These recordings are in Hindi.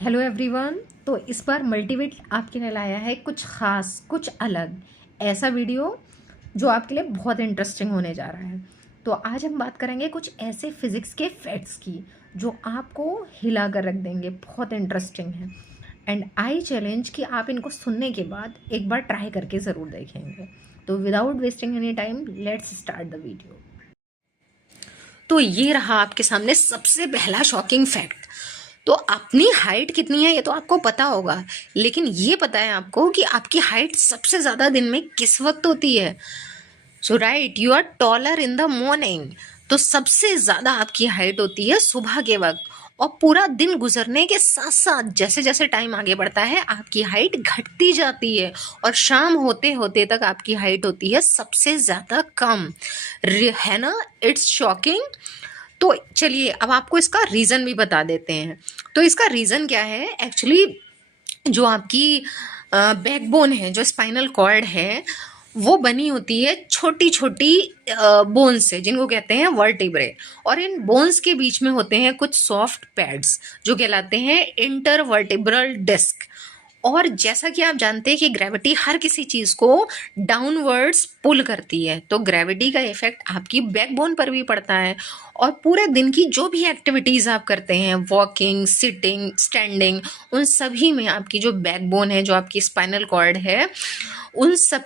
Hello everyone. तो इस बार मल्टीवेट आपके लिए लाया है कुछ ख़ास, कुछ अलग ऐसा वीडियो जो आपके लिए बहुत इंटरेस्टिंग होने जा रहा है। तो आज हम बात करेंगे कुछ ऐसे फिज़िक्स के फैक्ट्स की जो आपको हिला कर रख देंगे, बहुत इंटरेस्टिंग है। एंड आई चैलेंज कि आप इनको सुनने के बाद एक बार ट्राई करके ज़रूर देखेंगे। तो without wasting any time let's start the video. तो ये रहा आपके सामने सबसे पहला शॉकिंग फैक्ट। तो अपनी हाइट कितनी है ये तो आपको पता होगा, लेकिन ये पता है आपको कि आपकी हाइट सबसे ज़्यादा दिन में किस वक्त होती है? So right, you are taller in the morning. तो सबसे ज़्यादा आपकी हाइट होती है सुबह के वक्त। और पूरा दिन गुजरने के साथ साथ जैसे जैसे टाइम आगे बढ़ता है आपकी हाइट घटती जाती है और शाम होते होते तक आपकी हाइट होती है सबसे ज़्यादा कम। है ना? It's shocking. तो चलिए अब आपको इसका रीज़न भी बता देते हैं। तो इसका रीज़न क्या है एक्चुअली? जो आपकी बैकबोन है, जो स्पाइनल कॉर्ड है, वो बनी होती है छोटी छोटी बोन्स से जिनको कहते हैं वर्टिब्रे। और इन बोन्स के बीच में होते हैं कुछ सॉफ्ट पैड्स जो कहलाते हैं इंटरवर्टिब्रल डिस्क। और जैसा कि आप जानते हैं कि ग्रेविटी हर किसी चीज़ को डाउनवर्ड्स पुल करती है, तो ग्रेविटी का इफेक्ट आपकी बैकबोन पर भी पड़ता है। और पूरे दिन की जो भी एक्टिविटीज़ आप करते हैं, वॉकिंग, सिटिंग, स्टैंडिंग, उन सभी में आपकी जो बैकबोन है, जो आपकी स्पाइनल कॉर्ड है, उन सब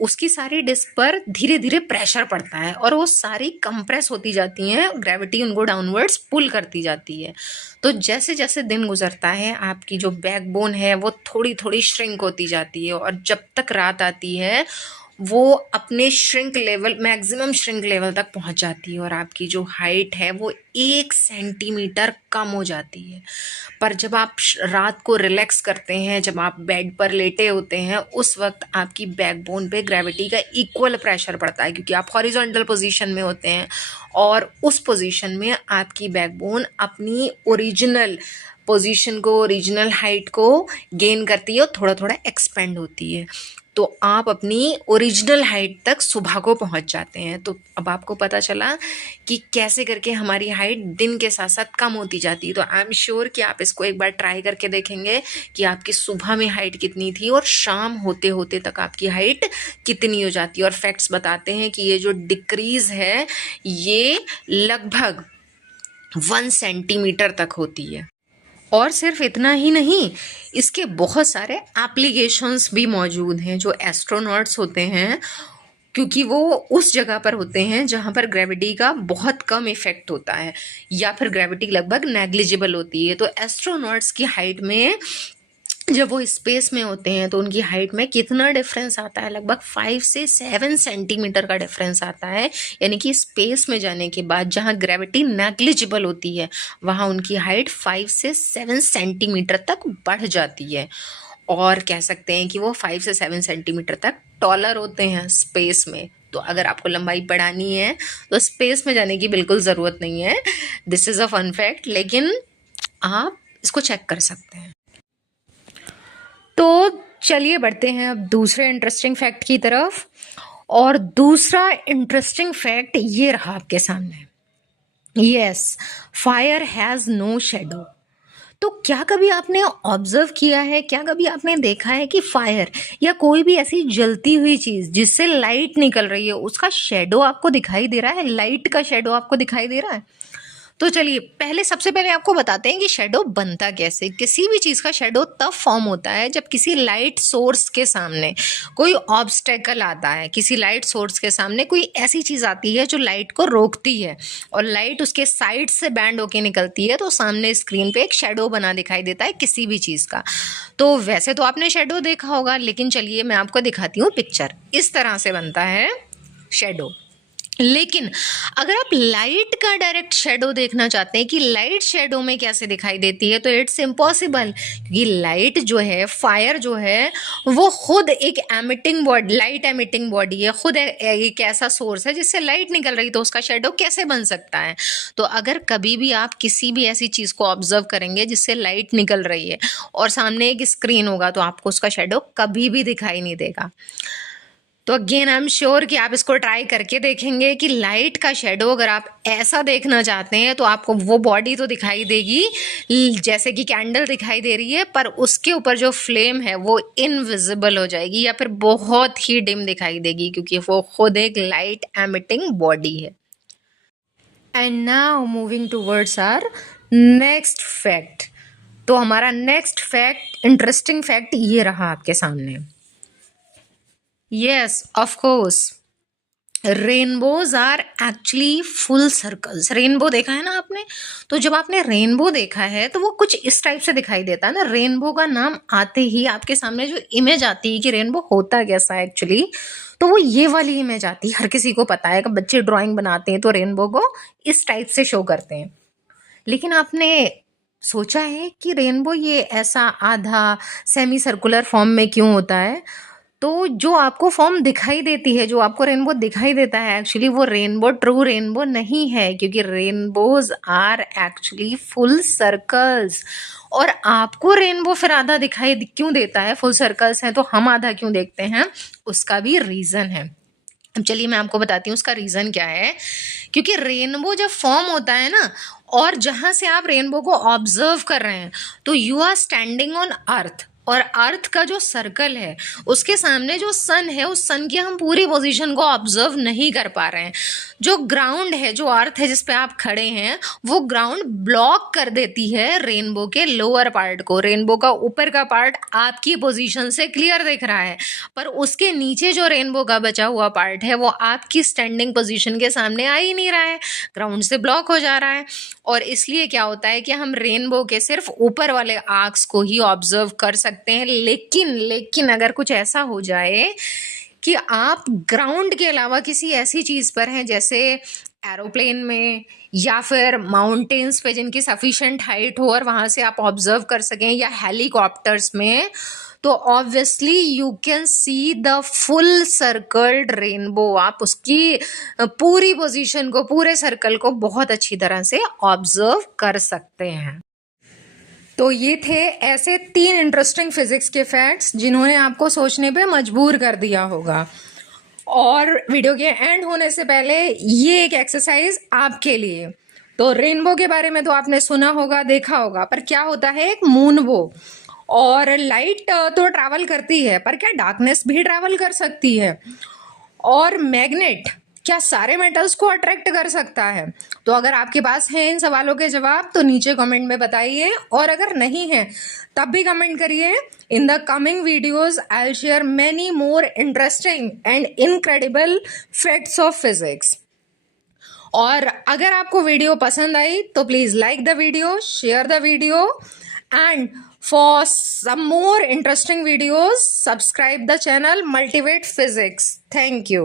उसकी सारी डिस्क पर धीरे धीरे प्रेशर पड़ता है और वो सारी कंप्रेस होती जाती हैं, ग्रेविटी उनको डाउनवर्ड्स पुल करती जाती है। तो जैसे जैसे दिन गुजरता है आपकी जो बैकबोन है वो थोड़ी थोड़ी श्रिंक होती जाती है और जब तक रात आती है वो अपने shrink level, maximum shrink level तक पहुंच जाती है और आपकी जो हाइट है वो 1 सेंटीमीटर कम हो जाती है। पर जब आप रात को रिलैक्स करते हैं, जब आप बेड पर लेटे होते हैं, उस वक्त आपकी बैकबोन पे ग्रेविटी का इक्वल प्रेशर पड़ता है क्योंकि आप हॉरिजॉन्टल पोजीशन में होते हैं और उस पोजीशन में आपकी बैकबोन अपनी ओरिजिनल पोजीशन को, ओरिजिनल हाइट को गेन करती है और थोड़ा थोड़ा एक्सपेंड होती है। तो आप अपनी ओरिजिनल हाइट तक सुबह को पहुंच जाते हैं। तो अब आपको पता चला कि कैसे करके हमारी हाइट दिन के साथ साथ कम होती जाती है। तो आई एम श्योर कि आप इसको एक बार ट्राई करके देखेंगे कि आपकी सुबह में हाइट कितनी थी और शाम होते होते तक आपकी हाइट कितनी हो जाती है। और फैक्ट्स बताते हैं कि ये जो डिक्रीज है ये लगभग 1 सेंटीमीटर तक होती है। और सिर्फ इतना ही नहीं, इसके बहुत सारे एप्लीकेशंस भी मौजूद हैं। जो एस्ट्रोनॉट्स होते हैं, क्योंकि वो उस जगह पर होते हैं जहाँ पर ग्रेविटी का बहुत कम इफेक्ट होता है या फिर ग्रेविटी लगभग नेग्लिजिबल होती है, तो एस्ट्रोनॉट्स की हाइट में जब वो स्पेस में होते हैं तो उनकी हाइट में कितना डिफरेंस आता है? लगभग 5 से 7 सेंटीमीटर का डिफरेंस आता है। यानी कि स्पेस में जाने के बाद जहाँ ग्रेविटी नेग्लिजिबल होती है वहाँ उनकी हाइट 5 से 7 सेंटीमीटर तक बढ़ जाती है। और कह सकते हैं कि वो 5 से 7 सेंटीमीटर तक टॉलर होते हैं स्पेस में। तो अगर आपको लंबाई बढ़ानी है तो स्पेस में जाने की बिल्कुल ज़रूरत नहीं है। This is a fun fact, लेकिन आप इसको चेक कर सकते हैं। तो चलिए बढ़ते हैं अब दूसरे इंटरेस्टिंग फैक्ट की तरफ। और दूसरा इंटरेस्टिंग फैक्ट ये रहा आपके सामने। Yes, fire has no shadow. तो क्या कभी आपने ऑब्जर्व किया है, क्या कभी आपने देखा है कि फायर या कोई भी ऐसी जलती हुई चीज जिससे लाइट निकल रही है उसका शेडो आपको दिखाई दे रहा है? लाइट का शेडो आपको दिखाई दे रहा है? तो चलिए सबसे पहले आपको बताते हैं कि शेडो बनता कैसे। किसी भी चीज़ का शेडो तब फॉर्म होता है जब किसी लाइट सोर्स के सामने कोई ऑब्स्टेकल आता है, किसी लाइट सोर्स के सामने कोई ऐसी चीज़ आती है जो लाइट को रोकती है और लाइट उसके साइड से बैंड होके निकलती है, तो सामने स्क्रीन पे एक शेडो बना दिखाई देता है किसी भी चीज़ का। तो वैसे तो आपने शेडो देखा होगा, लेकिन चलिए मैं आपको दिखाती हूँ पिक्चर। इस तरह से बनता है शेडो। लेकिन अगर आप लाइट का डायरेक्ट शेडो देखना चाहते हैं कि लाइट शेडो में कैसे दिखाई देती है, तो इट्स इम्पॉसिबल, क्योंकि लाइट जो है, फायर जो है, वो खुद एक emitting body, light emitting body है, खुद एक ऐसा सोर्स है जिससे लाइट निकल रही, तो उसका शेडो कैसे बन सकता है? तो अगर कभी भी आप किसी भी ऐसी चीज़ को ऑब्जर्व करेंगे जिससे लाइट निकल रही है और सामने एक स्क्रीन होगा, तो आपको उसका शेडो कभी भी दिखाई नहीं देगा। तो अगेन आई एम श्योर कि आप इसको ट्राई करके देखेंगे कि लाइट का शेडो अगर आप ऐसा देखना चाहते हैं तो आपको वो बॉडी तो दिखाई देगी जैसे कि कैंडल दिखाई दे रही है, पर उसके ऊपर जो फ्लेम है वो इनविजिबल हो जाएगी या फिर बहुत ही डिम दिखाई देगी, क्योंकि वो खुद एक लाइट एमिटिंग बॉडी है। And now moving towards our next fact. तो हमारा नेक्स्ट फैक्ट, इंटरेस्टिंग फैक्ट ये रहा आपके सामने। Yes, of course, rainbows are actually full circles. Rainbow देखा है ना आपने? तो जब आपने रेनबो देखा है तो वो कुछ इस टाइप से दिखाई देता है ना। रेनबो का नाम आते ही आपके सामने जो इमेज आती है कि रेनबो होता कैसा है एक्चुअली, तो वो ये वाली इमेज आती है। हर किसी को पता है कि बच्चे ड्राइंग बनाते हैं तो रेनबो को इस टाइप से शो करते हैं। लेकिन आपने सोचा है कि रेनबो ये ऐसा आधा सेमी सर्कुलर फॉर्म में क्यों होता है? तो जो आपको फॉर्म दिखाई देती है, जो आपको रेनबो दिखाई देता है, एक्चुअली वो रेनबो ट्रू रेनबो नहीं है, क्योंकि rainbows are actually full circles. और आपको रेनबो फिर आधा दिखाई क्यों देता है? फुल सर्कल्स हैं तो हम आधा क्यों देखते हैं? उसका भी रीजन है। अब चलिए मैं आपको बताती हूँ उसका रीजन क्या है। क्योंकि रेनबो जब फॉर्म होता है ना, और जहां से आप रेनबो को ऑब्जर्व कर रहे हैं, तो you are standing on earth, और अर्थ का जो सर्कल है उसके सामने जो सन है, उस सन की हम पूरी पोजीशन को ऑब्जर्व नहीं कर पा रहे हैं। जो ग्राउंड है, जो अर्थ है जिस पे आप खड़े हैं, वो ग्राउंड ब्लॉक कर देती है रेनबो के लोअर पार्ट को। रेनबो का ऊपर का पार्ट आपकी पोजीशन से क्लियर दिख रहा है, पर उसके नीचे जो रेनबो का बचा हुआ पार्ट है वो आपकी स्टैंडिंग पोजीशन के सामने आ ही नहीं रहा है, ग्राउंड से ब्लॉक हो जा रहा है। और इसलिए क्या होता है कि हम रेनबो के सिर्फ ऊपर वाले आर्क्स को ही ऑब्जर्व कर सकते हैं। लेकिन अगर कुछ ऐसा हो जाए कि आप ग्राउंड के अलावा किसी ऐसी चीज पर हैं, जैसे एरोप्लेन में या फिर माउंटेन्स पे जिनकी सफिशिएंट हाइट हो और वहां से आप ऑब्जर्व कर सकें, या हेलीकॉप्टर्स में, तो obviously you can see the full circled rainbow. आप उसकी पूरी पोजीशन को, पूरे सर्कल को बहुत अच्छी तरह से ऑब्जर्व कर सकते हैं। तो ये थे ऐसे 3 इंटरेस्टिंग फिजिक्स के फैक्ट्स जिन्होंने आपको सोचने पे मजबूर कर दिया होगा। और वीडियो के एंड होने से पहले ये एक एक्सरसाइज आपके लिए। तो रेनबो के बारे में तो आपने सुना होगा, देखा होगा, पर क्या होता है एक मूनबो? और लाइट तो ट्रैवल करती है, पर क्या डार्कनेस भी ट्रैवल कर सकती है? और मैग्नेट क्या सारे मेटल्स को अट्रैक्ट कर सकता है? तो अगर आपके पास हैं इन सवालों के जवाब तो नीचे कमेंट में बताइए, और अगर नहीं है तब भी कमेंट करिए। In the coming videos I will share many more interesting and incredible facts of physics. और अगर आपको वीडियो पसंद आई तो please like the video, share the video, and for some more interesting videos subscribe the channel Multivate Physics. Thank you.